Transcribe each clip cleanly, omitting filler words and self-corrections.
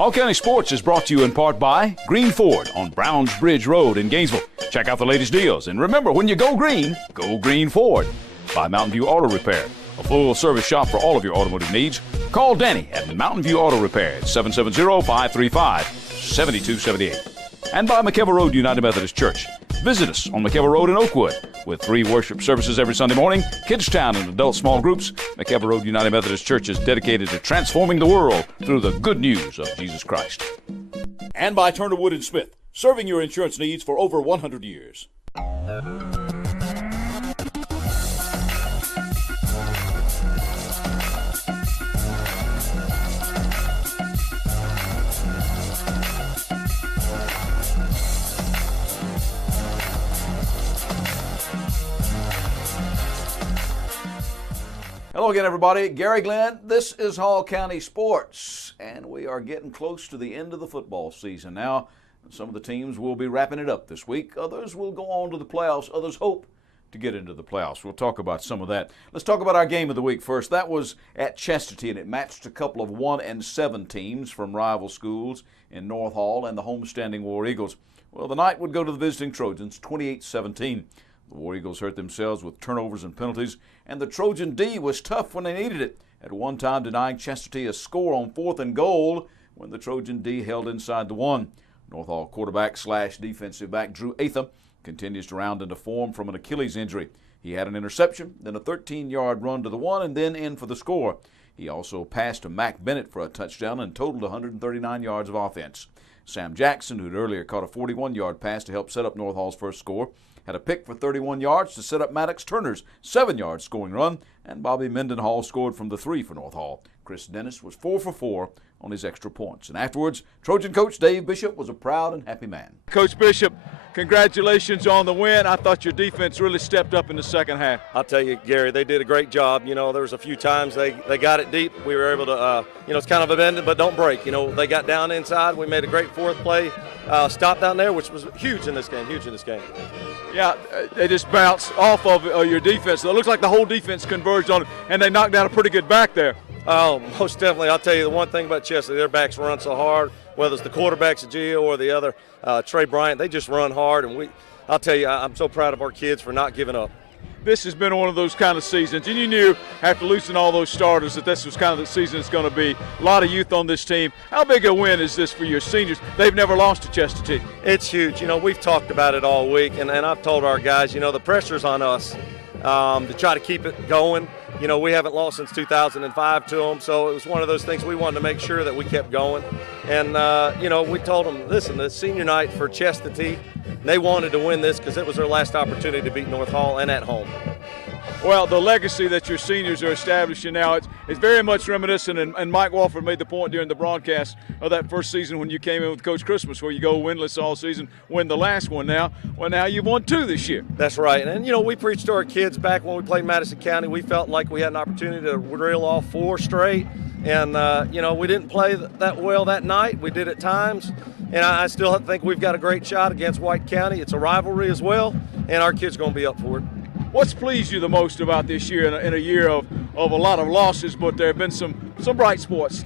Hall County Sports is brought to you in part by Green Ford on Browns Bridge Road in Gainesville. Check out the latest deals. And remember, when you go Green Ford. By Mountain View Auto Repair, a full-service shop for all of your automotive needs. Call Danny at Mountain View Auto Repair at 770-535-7278. And by McKelvey Road United Methodist Church. Visit us on McKelvey Road in Oakwood with 3 worship services every Sunday morning, Kids Town and adult small groups. McKelvey Road United Methodist Church is dedicated to transforming the world through the good news of Jesus Christ. And by Turner Wood & Smith, serving your insurance needs for over 100 years. Hello again, everybody. Gary Glenn. This is Hall County Sports, and we are getting close to the end of the football season now. Some of the teams will be wrapping it up this week. Others will go on to the playoffs. Others hope to get into the playoffs. We'll talk about some of that. Let's talk about our game of the week first. That was at Chestatee, and it matched a couple of 1-7 teams from rival schools in North Hall and the homestanding War Eagles. Well, the night would go to the visiting Trojans, 28-17. The War Eagles hurt themselves with turnovers and penalties, and the Trojan D was tough when they needed it, at one time denying Chestatee a score on 4th and goal when the Trojan D held inside the 1. North Hall quarterback / defensive back Drew Atham continues to round into form from an Achilles injury. He had an interception, then a 13-yard run to the 1, and then in for the score. He also passed to Mac Bennett for a touchdown and totaled 139 yards of offense. Sam Jackson, who'd earlier caught a 41-yard pass to help set up North Hall's first score, had a pick for 31 yards to set up Maddox Turner's 7-yard scoring run, and Bobby Mendenhall scored from the 3 for North Hall. Chris Dennis was 4 for 4 on his extra points. And afterwards, Trojan coach Dave Bishop was a proud and happy man. Coach Bishop, congratulations on the win. I thought your defense really stepped up in the second half. I'll tell you, Gary, they did a great job. You know, there was a few times they got it deep. We were able to, it's kind of a bend, but don't break. You know, they got down inside. We made a great 4th play stop down there, which was huge in this game, Yeah, they just bounced off of your defense. It looks like the whole defense converged on it, and they knocked down a pretty good back there. Oh, most definitely. I'll tell you the one thing about Chestatee, their backs run so hard, whether it's the quarterbacks, Gio, or the other, Trey Bryant, they just run hard. And I'll tell you, I'm so proud of our kids for not giving up. This has been one of those kind of seasons, and you knew after losing all those starters that this was kind of the season it's going to be. A lot of youth on this team. How big a win is this for your seniors? They've never lost to Chestatee. It's huge. You know, we've talked about it all week, and I've told our guys, you know, the pressure's on us to try to keep it going. You know, we haven't lost since 2005 to them, so it was one of those things we wanted to make sure that we kept going. And, you know, we told them, listen, the senior night for Chestatee, they wanted to win this because it was their last opportunity to beat North Hall and at home. Well, the legacy that your seniors are establishing now, it's very much reminiscent, and Mike Walford made the point during the broadcast of that first season when you came in with Coach Christmas, where you go winless all season, win the last one now. Well, now you've won 2 this year. That's right. And, you know, we preached to our kids back when we played Madison County. We felt like we had an opportunity to reel off 4 straight. And, you know, we didn't play that well that night. We did at times. And I still think we've got a great shot against White County. It's a rivalry as well, and our kids are going to be up for it. What's pleased you the most about this year in a year of a lot of losses, but there have been some bright spots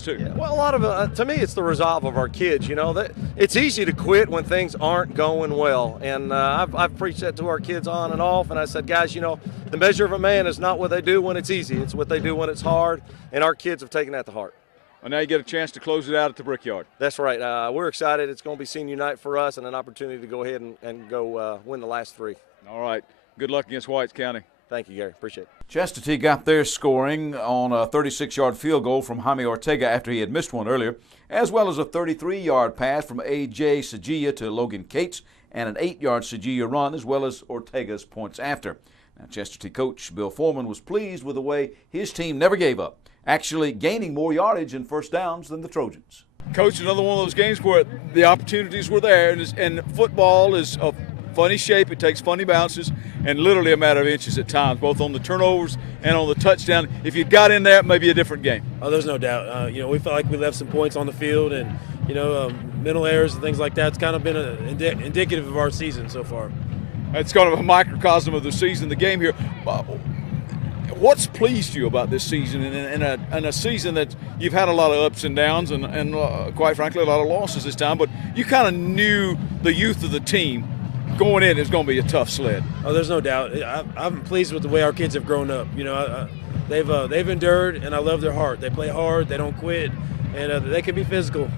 too? Yeah, well, a lot of it, to me, it's the resolve of our kids. You know, that it's easy to quit when things aren't going well, and I've preached that to our kids on and off, and I said, guys, you know, the measure of a man is not what they do when it's easy, it's what they do when it's hard, and our kids have taken that to heart. And now you get a chance to close it out at the Brickyard. That's right. We're excited. It's going to be senior night for us and an opportunity to go ahead and go win the last 3. All right. Good luck against Whites County. Thank you, Gary. Appreciate it. Chestatee got their scoring on a 36-yard field goal from Jaime Ortega after he had missed one earlier, as well as a 33-yard pass from A.J. Sajia to Logan Cates and an 8-yard Sajia run, as well as Ortega's points after. Now, Chestatee coach Bill Foreman was pleased with the way his team never gave up, actually gaining more yardage and first downs than the Trojans. Coach, another one of those games where the opportunities were there, and football is a funny shape. It takes funny bounces and literally a matter of inches at times, both on the turnovers and on the touchdown. If you got in there, it may be a different game. Oh, there's no doubt. You know, we felt like we left some points on the field, and, you know, mental errors and things like that. It's kind of been indicative of our season so far. It's kind of a microcosm of the season, the game here. what's pleased you about this season in a season that you've had a lot of ups and downs and quite frankly a lot of losses this time, but you kind of knew the youth of the team going in is going to be a tough sled. Oh, there's no doubt. I'm pleased with the way our kids have grown up. You know, they've endured, and I love their heart. They play hard, they don't quit, and they can be physical.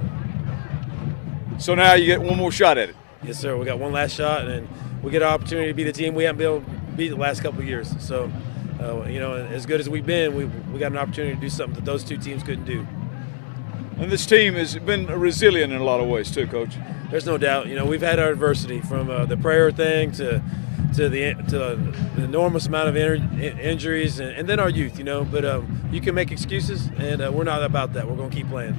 So now you get one more shot at it. Yes, sir. We got one last shot, and we get an opportunity to be the team we haven't been able to beat the last couple of years. So, you know, as good as we've been, we got an opportunity to do something that those two teams couldn't do. And this team has been resilient in a lot of ways too, Coach. There's no doubt. You know, we've had our adversity from the prayer thing to the enormous amount of injuries, and then our youth. You know, but you can make excuses, and we're not about that. We're going to keep playing.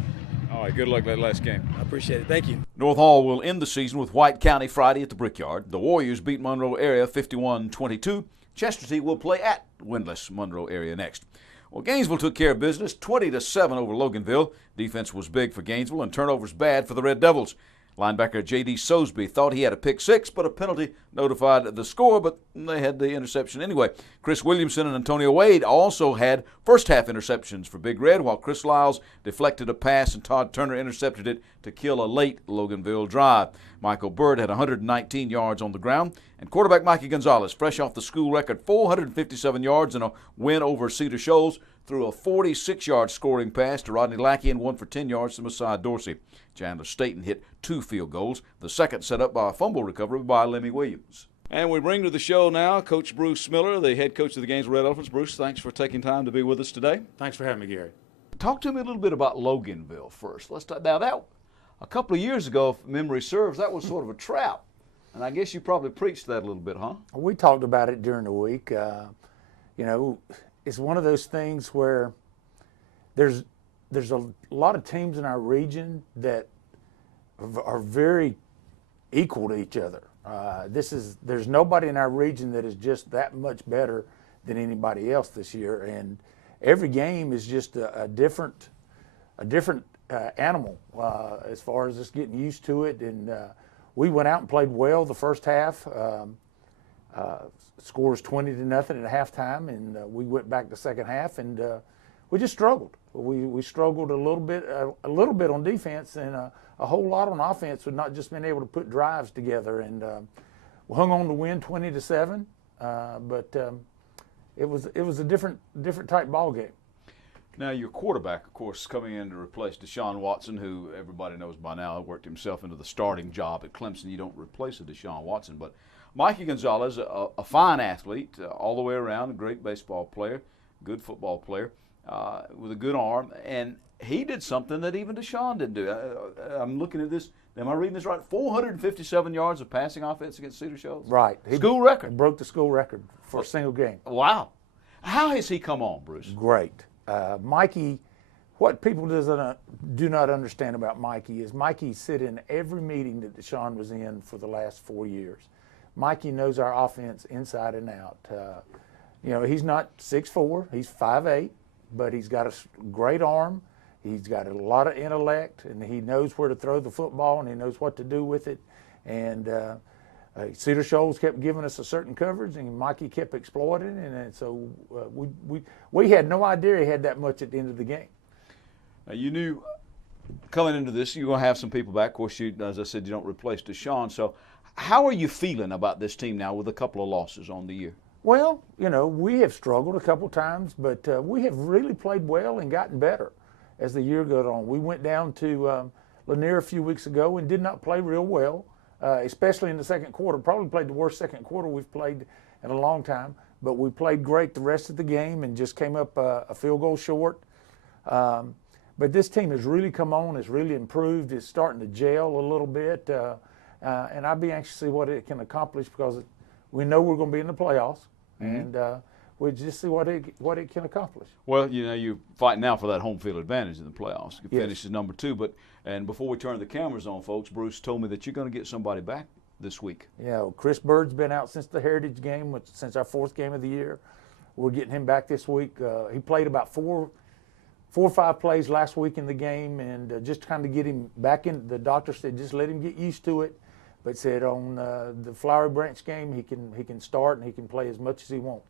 All right, good luck that last game. I appreciate it. Thank you. North Hall will end the season with White County Friday at the Brickyard. The Warriors beat Monroe area 51-22. Chesterton will play at Windlass Monroe area next. Well, Gainesville took care of business 20-7 over Loganville. Defense was big for Gainesville and turnovers bad for the Red Devils. Linebacker J.D. Sosby thought he had a pick six, but a penalty notified the score, but they had the interception anyway. Chris Williamson and Antonio Wade also had first-half interceptions for Big Red, while Chris Lyles deflected a pass and Todd Turner intercepted it to kill a late Loganville drive. Michael Bird had 119 yards on the ground, and quarterback Mikey Gonzalez, fresh off the school record 457 yards in a win over Cedar Shoals, threw a 46-yard scoring pass to Rodney Lackey and one for 10 yards to Messiah Dorsey. Chandler Staten hit 2 field goals, the second set up by a fumble recovery by Lemmy Williams. And we bring to the show now Coach Bruce Miller, the head coach of the Gainesville Red Elephants. Bruce, thanks for taking time to be with us today. Thanks for having me, Gary. Talk to me a little bit about Loganville first. Let's talk, now that a couple of years ago, if memory serves, that was sort of a trap. And I guess you probably preached that a little bit, huh? We talked about it during the week. You know, it's one of those things where there's a lot of teams in our region that are very equal to each other. There's nobody in our region that is just that much better than anybody else this year, and every game is just a different animal as far as just getting used to it. And we went out and played well the first half. Scores 20-0 at halftime, and we went back the second half, and we just struggled. We struggled a little bit on defense, and a whole lot on offense with not just being able to put drives together. And we hung on to win 20-7, but it was a different type ball game. Now, your quarterback, of course, coming in to replace Deshaun Watson, who everybody knows by now worked himself into the starting job at Clemson. You don't replace a Deshaun Watson, but Mikey Gonzalez, a fine athlete all the way around, a great baseball player, good football player, with a good arm, and he did something that even Deshaun didn't do. I'm looking at this. Am I reading this right? 457 yards of passing offense against Cedar Shoals? Right. School record. Broke the school record for a single game. Wow. How has he come on, Bruce? Great. Mikey, what people do not understand about Mikey is Mikey sit in every meeting that Deshaun was in for the last 4 years. Mikey knows our offense inside and out. You know, he's not 6'4", he's 5'8", but he's got a great arm. He's got a lot of intellect, and he knows where to throw the football, and he knows what to do with it. And Cedar Shoals kept giving us a certain coverage, and Mikey kept exploiting it, and so we had no idea he had that much at the end of the game. Now, you knew coming into this you're going to have some people back. Of course, as I said, you don't replace Deshaun. So how are you feeling about this team now with a couple of losses on the year? Well, you know, we have struggled a couple times, but we have really played well and gotten better as the year goes on. We went down to Lanier a few weeks ago and did not play real well, especially in the second quarter. Probably played the worst second quarter we've played in a long time, but we played great the rest of the game and just came up a field goal short. But this team has really come on, has really improved, it's starting to gel a little bit, and I'd be anxious to see what it can accomplish because we know we're going to be in the playoffs. And we'll just see what it can accomplish. Well, you know, you're fighting now for that home field advantage in the playoffs. You Yes. finish as number 2, and before we turn the cameras on, folks, Bruce told me that you're going to get somebody back this week. Yeah, Chris Bird's been out since the Heritage game, since our 4th game of the year. We're getting him back this week. He played about 4 or 5 plays last week in the game, and just trying to get him back in. The doctor said just let him get used to it, but said on the Flowery Branch game he can start and he can play as much as he wants.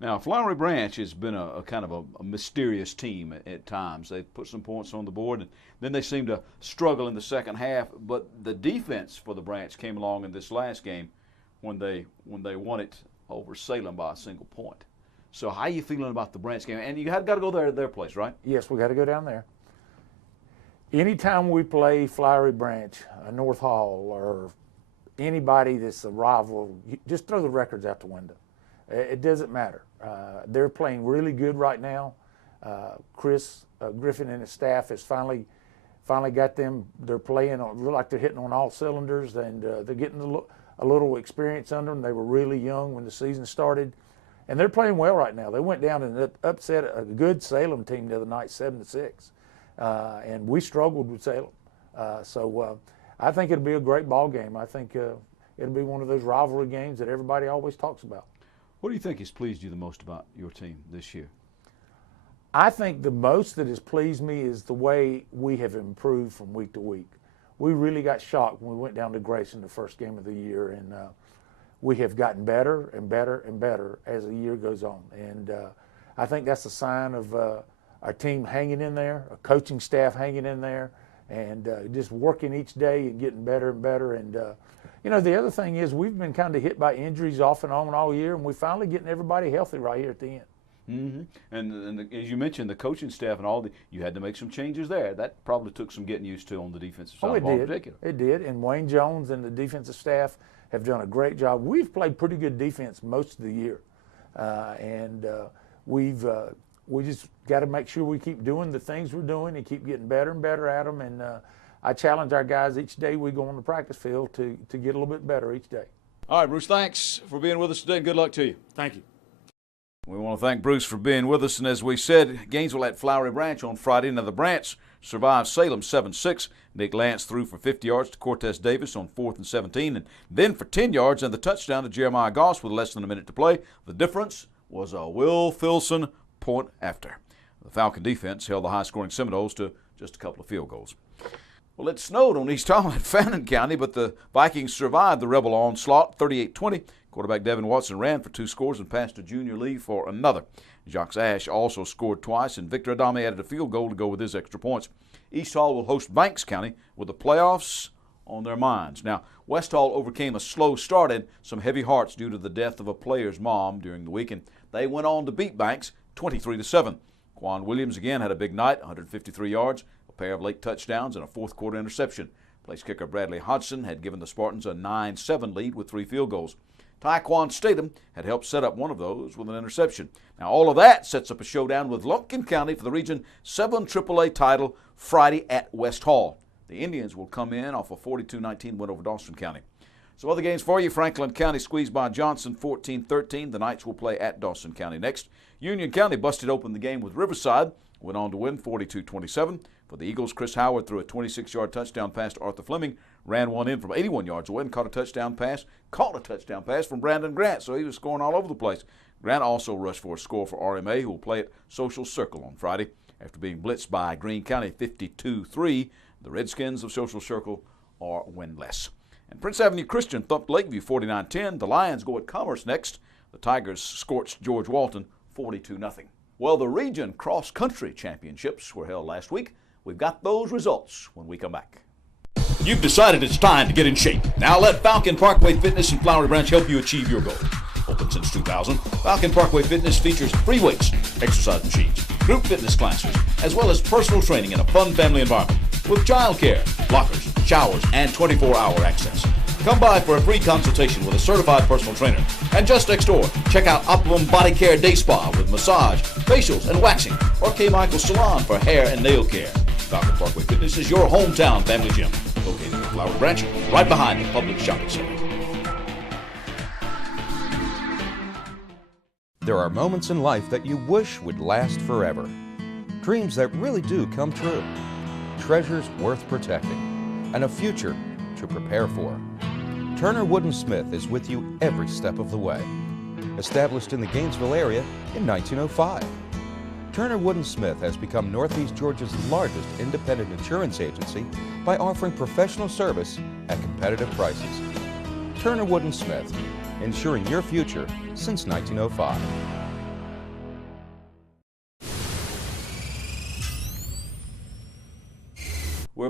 Now, Flowery Branch has been a kind of a mysterious team at times. They put some points on the board, and then they seem to struggle in the second half. But the defense for the Branch came along in this last game when they won it over Salem by a single point. So how are you feeling about the Branch game? And you got to go there to their place, right? Yes, we got to go down there. Anytime we play Flowery Branch, North Hall, or anybody that's a rival, just throw the records out the window. It doesn't matter. They're playing really good right now. Chris Griffin and his staff has finally got them. They're playing look like they're hitting on all cylinders, and they're getting a little experience under them. They were really young when the season started, and they're playing well right now. They went down and upset a good Salem team the other night, 7-6, and we struggled with Salem. So I think it'll be a great ball game. I think it'll be one of those rivalry games that everybody always talks about. What do you think has pleased you the most about your team this year? I think the most that has pleased me is the way we have improved from week to week. We really got shocked when we went down to Grayson the first game of the year, and we have gotten better and better and better as the year goes on. And I think that's a sign of our team hanging in there, our coaching staff hanging in there, and just working each day and getting better and better. And the other thing is we've been kind of hit by injuries off and on all year, and we're finally getting everybody healthy right here at the end. Mm-hmm. And as you mentioned, the coaching staff and you had to make some changes there. That probably took some getting used to on the defensive side of the ball in particular. It did. And Wayne Jones and the defensive staff have done a great job. We've played pretty good defense most of the year, and we just got to make sure we keep doing the things we're doing and keep getting better and better at them. And I challenge our guys each day we go on the practice field to get a little bit better each day. All right, Bruce, thanks for being with us today, and good luck to you. Thank you. We want to thank Bruce for being with us, and as we said, Gainesville at Flowery Branch on Friday. Now the Branch survived Salem 7-6. Nick Lance threw for 50 yards to Cortez Davis on 4th and 17, and then for 10 yards and the touchdown to Jeremiah Goss with less than a minute to play. The difference was a Will Filson point after. The Falcon defense held the high-scoring Seminoles to just a couple of field goals. Well, it snowed on East Hall in Fannin County, but the Vikings survived the Rebel onslaught 38-20. Quarterback Devin Watson ran for 2 scores and passed to Junior Lee for another. Jacques Ash also scored twice, and Victor Adame added a field goal to go with his extra points. East Hall will host Banks County with the playoffs on their minds. Now, West Hall overcame a slow start and some heavy hearts due to the death of a player's mom during the week, and they went on to beat Banks 23-7. Quan Williams again had a big night, 153 yards, a pair of late touchdowns, and a fourth-quarter interception. Place kicker Bradley Hodgson had given the Spartans a 9-7 lead with 3 field goals. Tyquan Statham had helped set up one of those with an interception. Now, all of that sets up a showdown with Lumpkin County for the Region 7 AAA title Friday at West Hall. The Indians will come in off a 42-19 win over Dawson County. Some other games for you. Franklin County squeezed by Johnson 14-13. The Knights will play at Dawson County next. Union County busted open the game with Riverside, went on to win 42-27. For the Eagles, Chris Howard threw a 26-yard touchdown pass to Arthur Fleming, ran one in from 81 yards away and caught a touchdown pass from Brandon Grant, so he was scoring all over the place. Grant also rushed for a score for RMA, who will play at Social Circle on Friday. After being blitzed by Greene County 52-3, the Redskins of Social Circle are winless. And Prince Avenue Christian thumped Lakeview 49-10. The Lions go at Commerce next. The Tigers scorched George Walton 42-0. Well, the Region Cross Country Championships were held last week. We've got those results when we come back. You've decided it's time to get in shape. Now let Falcon Parkway Fitness in Flowery Branch help you achieve your goal. Open since 2000, Falcon Parkway Fitness features free weights, exercise machines, group fitness classes, as well as personal training in a fun family environment with childcare, lockers, showers, and 24-hour access. Come by for a free consultation with a certified personal trainer. And just next door, check out Optimum Body Care Day Spa with massage, facials, and waxing, or K. Michael Salon for hair and nail care. Falcon Parkway Fitness is your hometown family gym, located in Flowery Branch, right behind the public shopping center. There are moments in life that you wish would last forever. Dreams that really do come true. Treasures worth protecting. And a future to prepare for. Turner Wood & Smith is with you every step of the way. Established in the Gainesville area in 1905. Turner Wood & Smith has become Northeast Georgia's largest independent insurance agency by offering professional service at competitive prices. Turner Wood & Smith, insuring your future since 1905.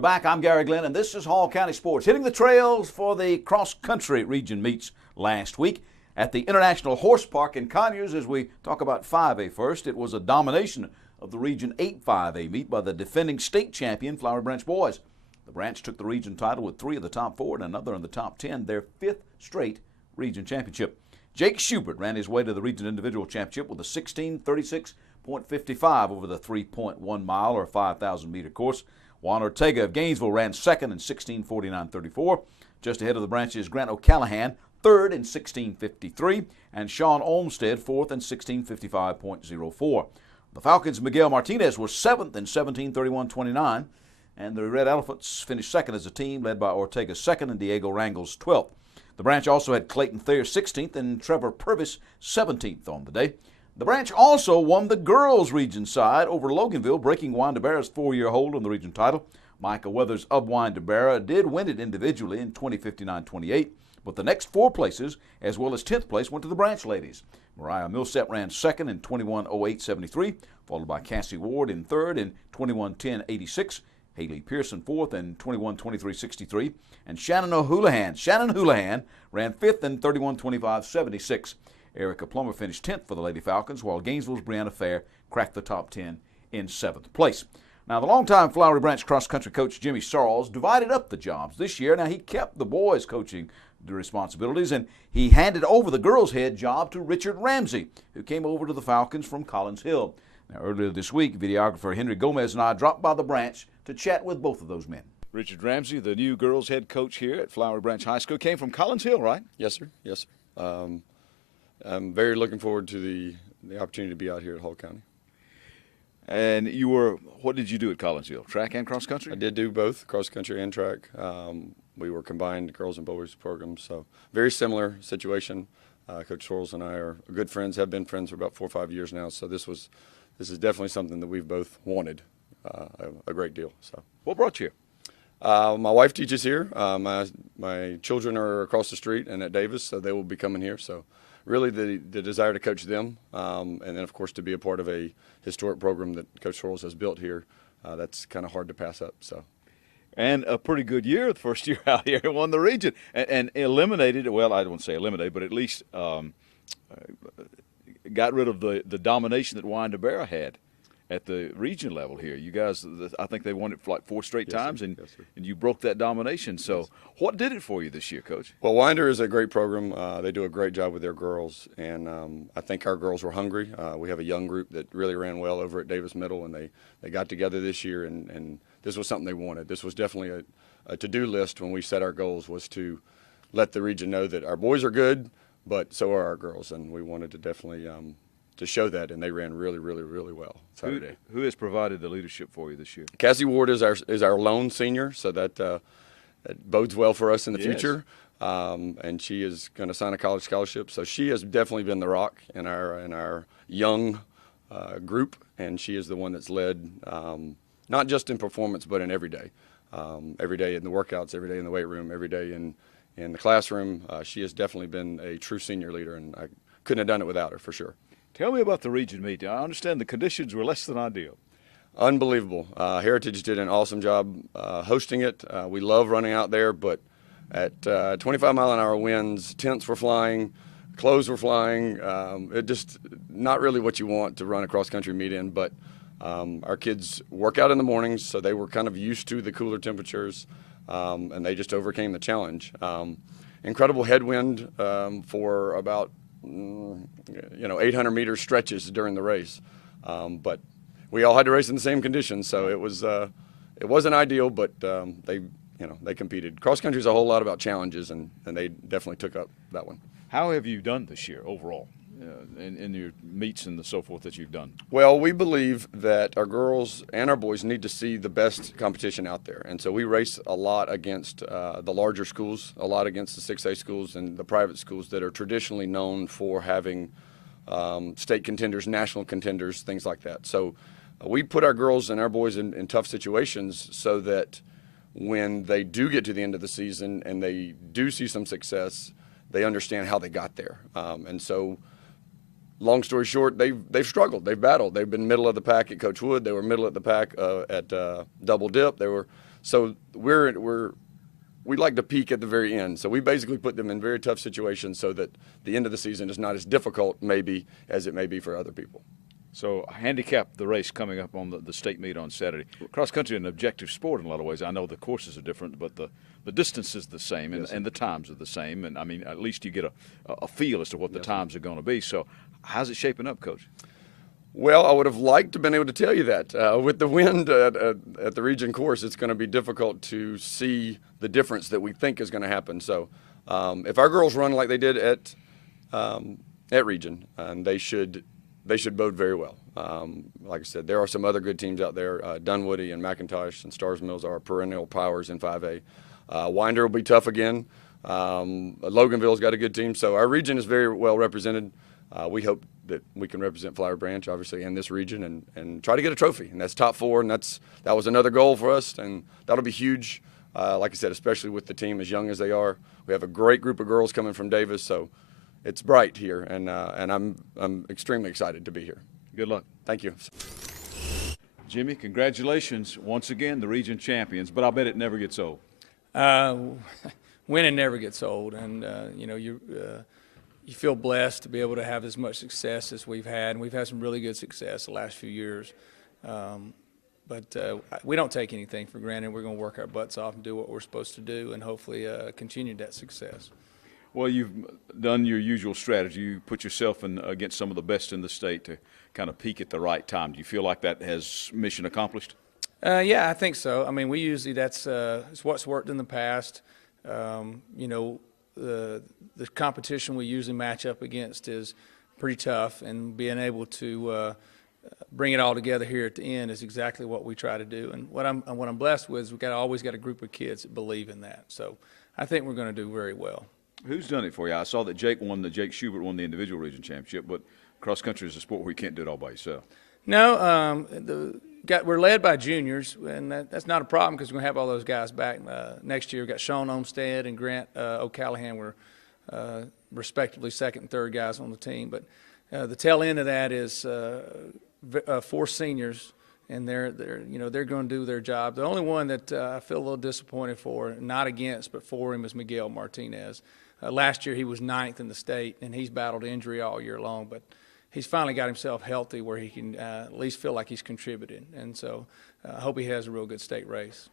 We're back. I'm Gary Glenn, and this is Hall County Sports. Hitting the trails for the cross-country region meets last week at the International Horse Park in Conyers. As we talk about 5A first, it was a domination of the Region 8 5A meet by the defending state champion Flowery Branch boys. The Branch took the region title with 3 of the top 4 and another in the top 10, their 5th straight region championship. Jake Schubert ran his way to the region individual championship with a 16:36.55 over the 3.1 mile or 5,000 meter course. Juan Ortega of Gainesville ran second in 16:49.34. Just ahead of the Branch's Grant O'Callahan, third in 16:53, and Sean Olmstead fourth in 16:55.04. The Falcons' Miguel Martinez was seventh in 17:31.29, and the Red Elephants finished second as a team, led by Ortega second and Diego Rangels 12th. The Branch also had Clayton Thayer 16th and Trevor Purvis 17th on the day. The Branch also won the girls' region side over Loganville, breaking Winder-Barre's 4-year hold on the region title. Micah Weathers of Winder-Barre did win it individually in 20:59.28, but the next 4 places, as well as 10th place, went to the Branch ladies. Mariah Millsap ran second in 21:08.73, followed by Cassie Ward in third in 21:10.86. Haley Pearson fourth in 21:23.63, and Shannon Houlihan ran fifth in 31:25.76. Erica Plummer finished 10th for the Lady Falcons, while Gainesville's Brianna Fair cracked the top 10 in 7th place. Now, the longtime Flowery Branch cross-country coach Jimmy Sarles divided up the jobs this year. Now, he kept the boys' coaching responsibilities, and he handed over the girls' head job to Richard Ramsey, who came over to the Falcons from Collins Hill. Now, earlier this week, videographer Henry Gomez and I dropped by the Branch to chat with both of those men. Richard Ramsey, the new girls' head coach here at Flowery Branch High School, came from Collins Hill, right? Yes, sir. Yes, sir. I'm very looking forward to the opportunity to be out here at Hall County. And what did you do at Collins Hill? Track and cross country? I did do both, cross country and track. We were combined girls and boys programs, so very similar situation. Coach Sorrells and I are good friends, have been friends for about 4 or 5 years now, so this is definitely something that we've both wanted a great deal. So, what brought you here? My wife teaches here. My children are across the street and at Davis, so they will be coming here. So really the desire to coach them, and then, of course, to be a part of a historic program that Coach Sorrells has built here, that's kind of hard to pass up. So. And a pretty good year the first year out here. Won the region and eliminated, well, I don't say eliminated, but at least got rid of the domination that Winder-Barre had at the region level here. You guys, I think they won it for like 4 straight times, and you broke that domination. So what did it for you this year, Coach? Well, Winder is a great program. They do a great job with their girls, and I think our girls were hungry. We have a young group that really ran well over at Davis Middle, and they got together this year, and this was something they wanted. This was definitely a to-do list when we set our goals, was to let the region know that our boys are good, but so are our girls, and we wanted to definitely to show that, and they ran really, really, really well Saturday. Who has provided the leadership for you this year? Cassie Ward is our lone senior, so that bodes well for us in the future. And she is going to sign a college scholarship, so she has definitely been the rock in our young group, and she is the one that's led not just in performance but in every day in the workouts, every day in the weight room, every day in the classroom. She has definitely been a true senior leader, and I couldn't have done it without her for sure. Tell me about the region meet. I understand the conditions were less than ideal. Unbelievable. Heritage did an awesome job hosting it. We love running out there, but at 25-mile-an-hour winds, tents were flying, clothes were flying. It just not really what you want to run a cross-country meet in, but our kids work out in the mornings, so they were kind of used to the cooler temperatures, and they just overcame the challenge. Incredible headwind for about 800-meter stretches during the race, but we all had to race in the same conditions, so it wasn't ideal, but they competed. Cross country is a whole lot about challenges, and they definitely took up that one. How have you done this year overall in your meets and so forth that you've done? Well, we believe that our girls and our boys need to see the best competition out there, and so we race a lot against the larger schools, a lot against the 6A schools and the private schools that are traditionally known for having state contenders, national contenders, things like that. So we put our girls and our boys in tough situations so that when they do get to the end of the season and they do see some success, they understand how they got there. And so, long story short, they've struggled, they've battled. They've been middle of the pack at Coach Wood. They were middle of the pack at Double Dip. They were So we like to peak at the very end. So we basically put them in very tough situations so that the end of the season is not as difficult maybe as it may be for other people. So handicap the race coming up on the state meet on Saturday. Cross country is an objective sport in a lot of ways. I know the courses are different, but the distance is the same and the times are the same. And I mean, at least you get a feel as to what the times are going to be. So how's it shaping up, Coach? Well, I would have liked to have been able to tell you that. With the wind at the region course, it's going to be difficult to see the difference that we think is going to happen. So if our girls run like they did at region, they should bode very well. Like I said, there are some other good teams out there. Dunwoody and McIntosh and Stars Mills are perennial powers in 5A. Winder will be tough again. Loganville's got a good team. So our region is very well represented. We hope that we can represent Flower Branch, obviously, in this region and try to get a trophy. And that's top 4, and that was another goal for us, and that'll be huge. Like I said, especially with the team as young as they are. We have a great group of girls coming from Davis, so it's bright here, and I'm extremely excited to be here. Good luck. Thank you. Jimmy, congratulations once again, the region champions, but I bet it never gets old. Winning never gets old, and you feel blessed to be able to have as much success as we've had, and we've had some really good success the last few years. But we don't take anything for granted. We're going to work our butts off and do what we're supposed to do, and hopefully continue that success. Well, you've done your usual strategy. You put yourself in against some of the best in the state to kind of peak at the right time. Do you feel like that has mission accomplished? Yeah, I think so. I mean, we usually it's what's worked in the past. The competition we usually match up against is pretty tough, and being able to bring it all together here at the end is exactly what we try to do. And what I'm blessed with is we've always got a group of kids that believe in that. So I think we're going to do very well. Who's done it for you? I saw that Jake Schubert won the individual region championship, but cross country is a sport where you can't do it all by yourself. No, we're led by juniors, and that's not a problem because we're going to have all those guys back next year. We've got Sean Olmstead and Grant O'Callahan were respectively second and third guys on the team. But the tail end of that is 4 seniors, and they're going to do their job. The only one that I feel a little disappointed for, not against, but for him, is Miguel Martinez. Last year he was 9th in the state, and he's battled injury all year long, but he's finally got himself healthy where he can at least feel like he's contributed. And so I hope he has a real good state race.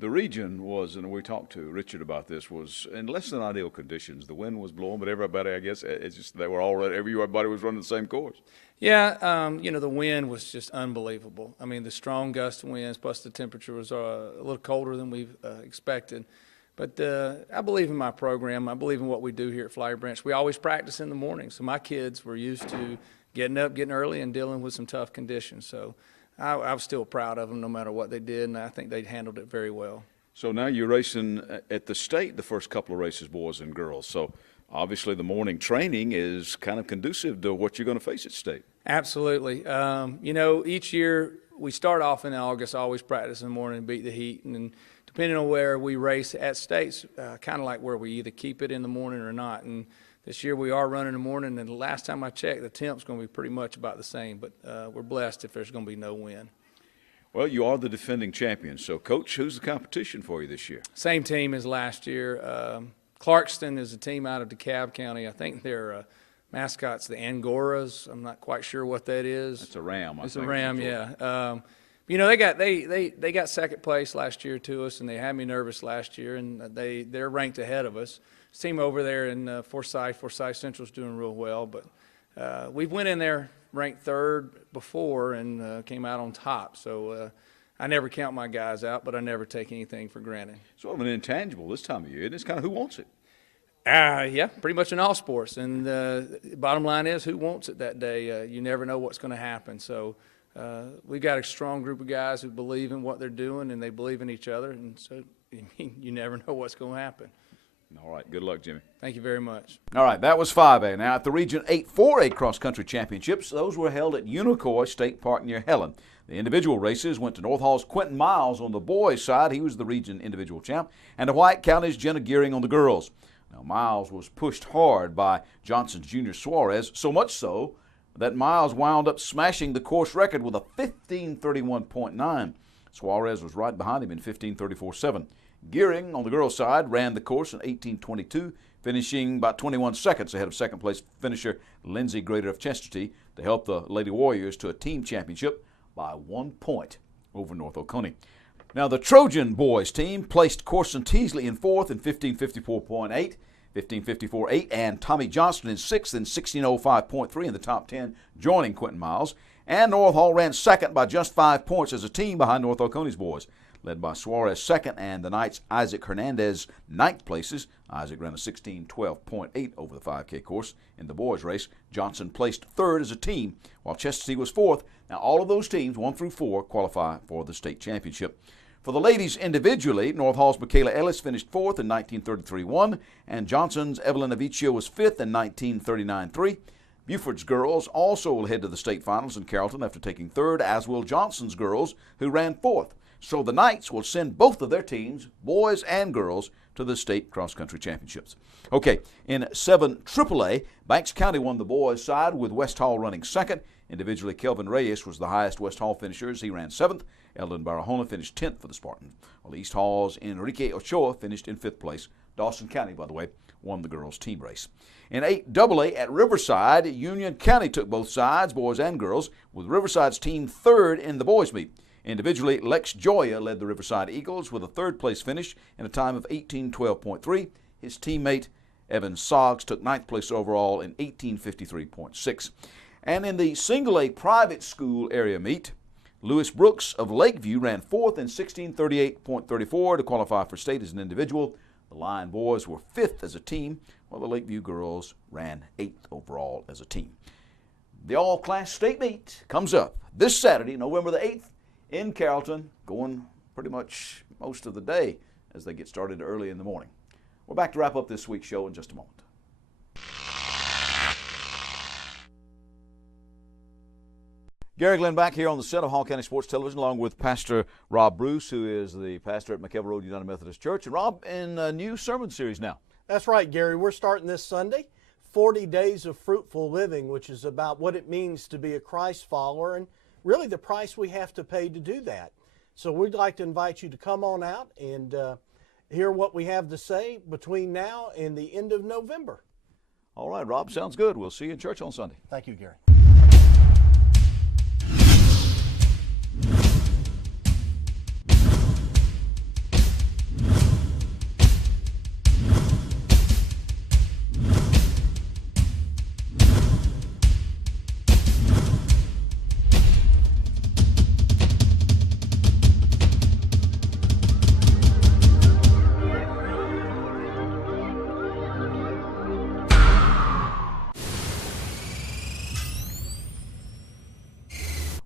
The region was, and we talked to Richard about this, was in less than ideal conditions. The wind was blowing, but everybody, I guess, it's just they were all everybody was running the same course. Yeah, the wind was just unbelievable. I mean, the strong gust winds plus the temperature was a little colder than we've expected. But I believe in my program. I believe in what we do here at Flower Branch. We always practice in the morning, so my kids were used to getting up, getting early, and dealing with some tough conditions. So I was still proud of them no matter what they did, and I think they handled it very well. So now you're racing at the state the first couple of races, boys and girls. So obviously the morning training is kind of conducive to what you're going to face at state. Absolutely. Each year we start off in August, always practice in the morning and beat the heat. And then depending on where we race at states, kind of like where we either keep it in the morning or not. And this year we are running in the morning, and the last time I checked, the temp's going to be pretty much about the same. But we're blessed if there's going to be no wind. Well, you are the defending champion. So, Coach, who's the competition for you this year? Same team as last year. Clarkston is a team out of DeKalb County. I think their mascot's the Angoras. I'm not quite sure what that is. It's a ram. It's a ram, yeah. They got second place last year to us, and they had me nervous last year, and they're ranked ahead of us. This team over there in Forsyth Central's doing real well, but we went in there ranked 3rd before and came out on top. So I never count my guys out, but I never take anything for granted. Sort of an intangible this time of year. It's kind of who wants it. Yeah, pretty much in all sports. And the bottom line is who wants it that day. You never know what's going to happen. So we've got a strong group of guys who believe in what they're doing, and they believe in each other. And so you never know what's going to happen. All right. Good luck, Jimmy. Thank you very much. All right, that was 5A. Now, at the Region 8 4A cross-country championships, those were held at Unicoi State Park near Helen. The individual races went to North Hall's Quentin Miles on the boys' side. He was the region individual champ. And to White County's Jenna Gearing on the girls. Now, Miles was pushed hard by Johnson's Junior Suarez, so much so that Miles wound up smashing the course record with a 15:31.9. Suarez was right behind him in 15:34.7. Gearing on the girls' side ran the course in 18:22, finishing about 21 seconds ahead of second-place finisher Lindsey Grader of Chesterton to help the Lady Warriors to a team championship by 1 point over North Oconee. Now, the Trojan boys team placed Corson Teasley in fourth in 15:54.8, 15:54.8, and Tommy Johnston in sixth in 16:05.3 in the top 10, joining Quentin Miles. And North Hall ran second by just 5 points as a team behind North Oconee's boys, led by Suarez second and the Knights' Isaac Hernandez ninth places. Isaac ran a 16:12.8 over the 5K course in the boys' race. Johnson placed third as a team, while Chesterton was fourth. Now, all of those teams, 1 through 4, qualify for the state championship. For the ladies individually, North Hall's Michaela Ellis finished fourth in 19:33.1, and Johnson's Evelyn Aviccio was fifth in 19:39.3. Buford's girls also will head to the state finals in Carrollton after taking third, as will Johnson's girls, who ran fourth. So the Knights will send both of their teams, boys and girls, to the state cross-country championships. Okay, in 7 AAA, Banks County won the boys' side with West Hall running second. Individually, Kelvin Reyes was the highest West Hall finisher as he ran 7th. Eldon Barahona finished 10th for the Spartans, while East Hall's Enrique Ochoa finished in 5th place. Dawson County, by the way, won the girls' team race. In 8AA at Riverside, Union County took both sides, boys and girls, with Riverside's team third in the boys' meet. Individually, Lex Joya led the Riverside Eagles with a third-place finish in a time of 18:12.3. His teammate, Evan Soggs, took 9th place overall in 18:53.6. And in the single-A private school area meet, Lewis Brooks of Lakeview ran 4th in 16:38.34 to qualify for state as an individual. The Lion boys were 5th as a team, while the Lakeview girls ran 8th overall as a team. The all-class state meet comes up this Saturday, November the 8th, in Carrollton, going pretty much most of the day as they get started early in the morning. We're back to wrap up this week's show in just a moment. Gary Glenn back here on the set of Hall County Sports Television, along with Pastor Rob Bruce, who is the pastor at McKelvey Road United Methodist Church. And Rob, in a new sermon series now. That's right, Gary. We're starting this Sunday, 40 Days of Fruitful Living, which is about what it means to be a Christ follower and really the price we have to pay to do that. So we'd like to invite you to come on out and hear what we have to say between now and the end of November. All right, Rob, sounds good. We'll see you in church on Sunday. Thank you, Gary.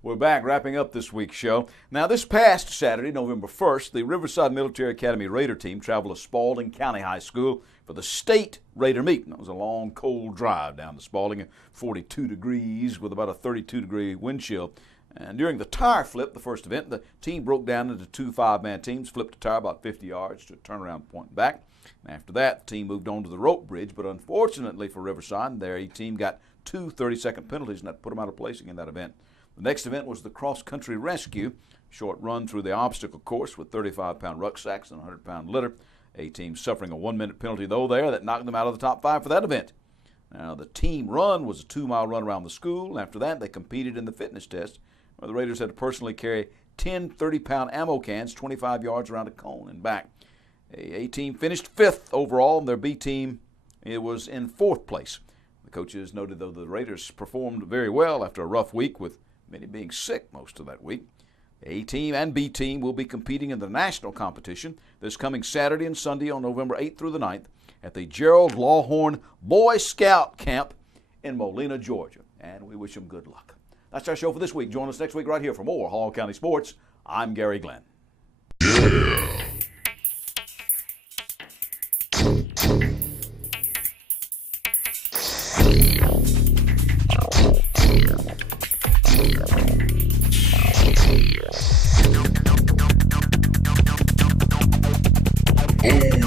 We're back wrapping up this week's show. Now, this past Saturday, November 1st, the Riverside Military Academy Raider team traveled to Spalding County High School for the state Raider meet. And it was a long, cold drive down to Spalding, 42 degrees with about a 32-degree wind chill. And during the tire flip, the first event, the team broke down into 2 5-man teams, flipped a tire about 50 yards to a turnaround point and back. And after that, the team moved on to the rope bridge, but unfortunately for Riverside, their team got 2 30-second penalties, and that put them out of placing in that event. The next event was the cross-country rescue, short run through the obstacle course with 35-pound rucksacks and a 100-pound litter. A team suffering a 1-minute penalty, though, there that knocked them out of the top 5 for that event. Now, the team run was a 2-mile run around the school. After that, they competed in the fitness test, where the Raiders had to personally carry 10 30-pound ammo cans 25 yards around a cone and back. A team finished 5th overall, and their B team was in 4th place. The coaches noted, though, the Raiders performed very well after a rough week with many being sick most of that week. The A team and B team will be competing in the national competition this coming Saturday and Sunday on November 8th through the 9th at the Gerald Lawhorn Boy Scout Camp in Molina, Georgia. And we wish them good luck. That's our show for this week. Join us next week right here for more Hall County Sports. I'm Gary Glenn. Oh.